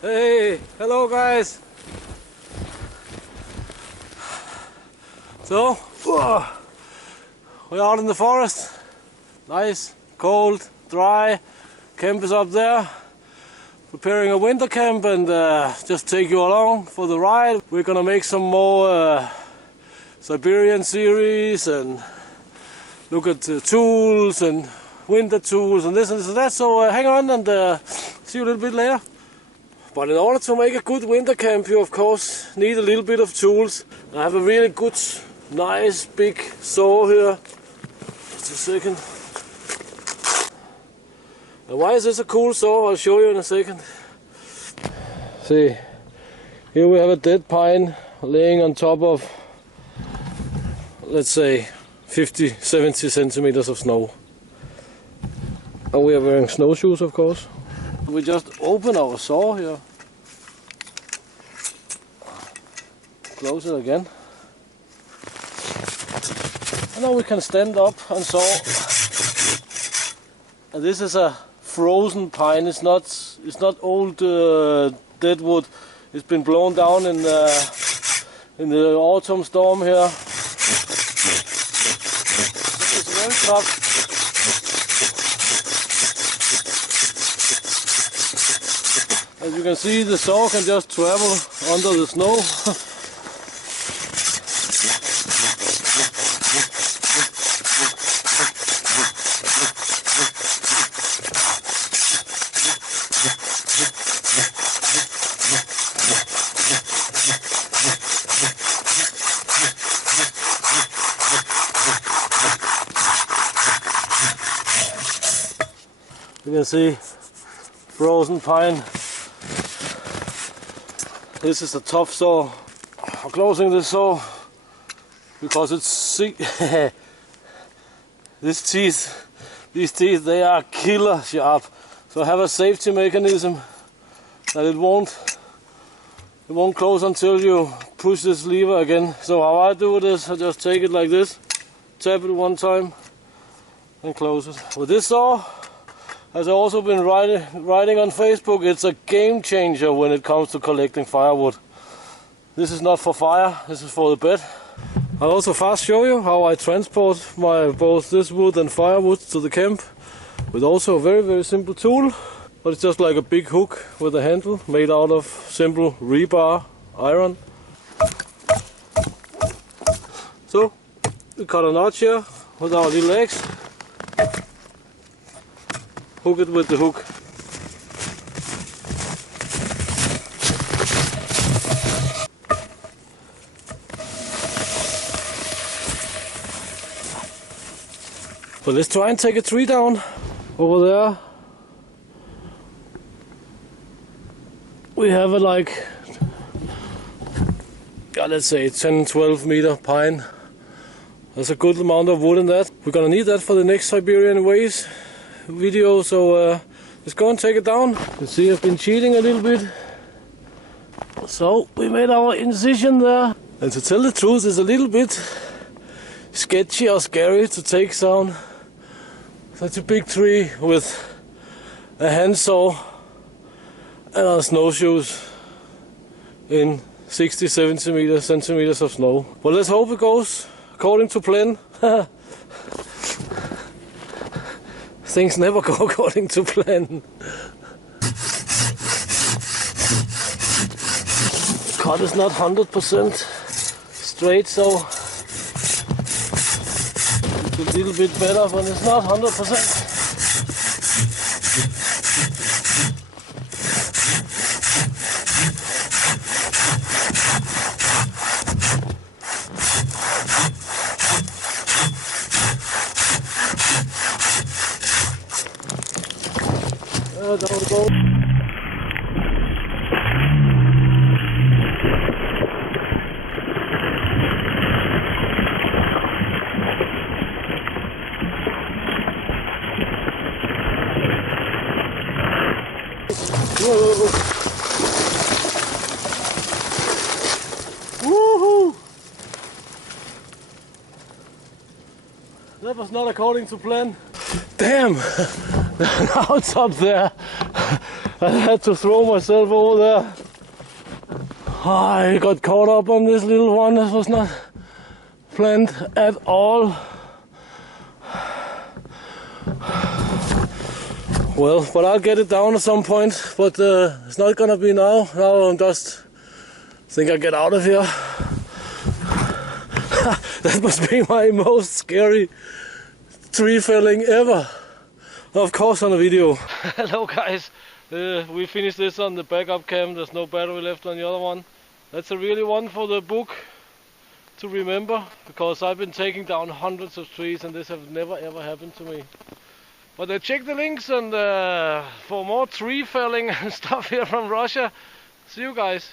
Hey, hello guys. So, we're out in the forest. Nice, cold, dry. Camp is up there. Preparing a winter camp and just take you along for the ride. We're gonna make some more Siberian series and look at tools and winter tools and this and that. So hang on and see you a little bit later. But in order to make a good winter camp, you of course need a little bit of tools. I have a really good, nice big saw here. Just a second. And why is this a cool saw? I'll show you in a second. See, here we have a dead pine laying on top of, let's say, 50-70 centimeters of snow. And we are wearing snowshoes, of course. We just open our saw here. Close it again. And now we can stand up and saw. And this is a frozen pine. It's not old dead wood. It's been blown down in the autumn storm here. It's very tough. As you can see, the saw can just travel under the snow. You can see frozen pine. This is a tough saw. I'm closing this saw because it's these teeth, they are killer sharp. So I have a safety mechanism that it won't close until you push this lever again. So how I do this, I just take it like this, tap it one time and close it. With this saw, as I've also been writing on Facebook, it's a game changer when it comes to collecting firewood. This is not for fire, this is for the bed. I'll also fast show you how I transport both this wood and firewood to the camp with also a very, very simple tool. But it's just like a big hook with a handle made out of simple rebar iron. So we cut a notch here with our little axe. Hook it with the hook. But let's try and take a tree down. Over there we have a let's say 10-12 meter pine. There's a good amount of wood in that. We're gonna need that for the next Siberian Ways video, so let's go and take it down. You see, I've been cheating a little bit. So we made our incision there. And to tell the truth, it's a little bit sketchy or scary to take down such a big tree with a handsaw and on snowshoes in 60-70 centimeters of snow. Well, let's hope it goes according to plan. Things never go according to plan. Cut is not 100% straight, so it's a little bit better, but it's not 100%. Don't go. Woohoo! That was not according to plan. Damn! Now it's up there. I had to throw myself over there. I got caught up on this little one that was not planned at all. Well, but I'll get it down at some point, but it's not gonna be now. Now I'm just think I get out of here. That must be my most scary tree felling ever. Of course on a video. Hello guys, we finished this on the backup cam. There's no battery left on the other one. That's a really one for the book to remember, because I've been taking down hundreds of trees and this has never ever happened to me. But check the links and for more tree felling and stuff here from Russia. See you guys.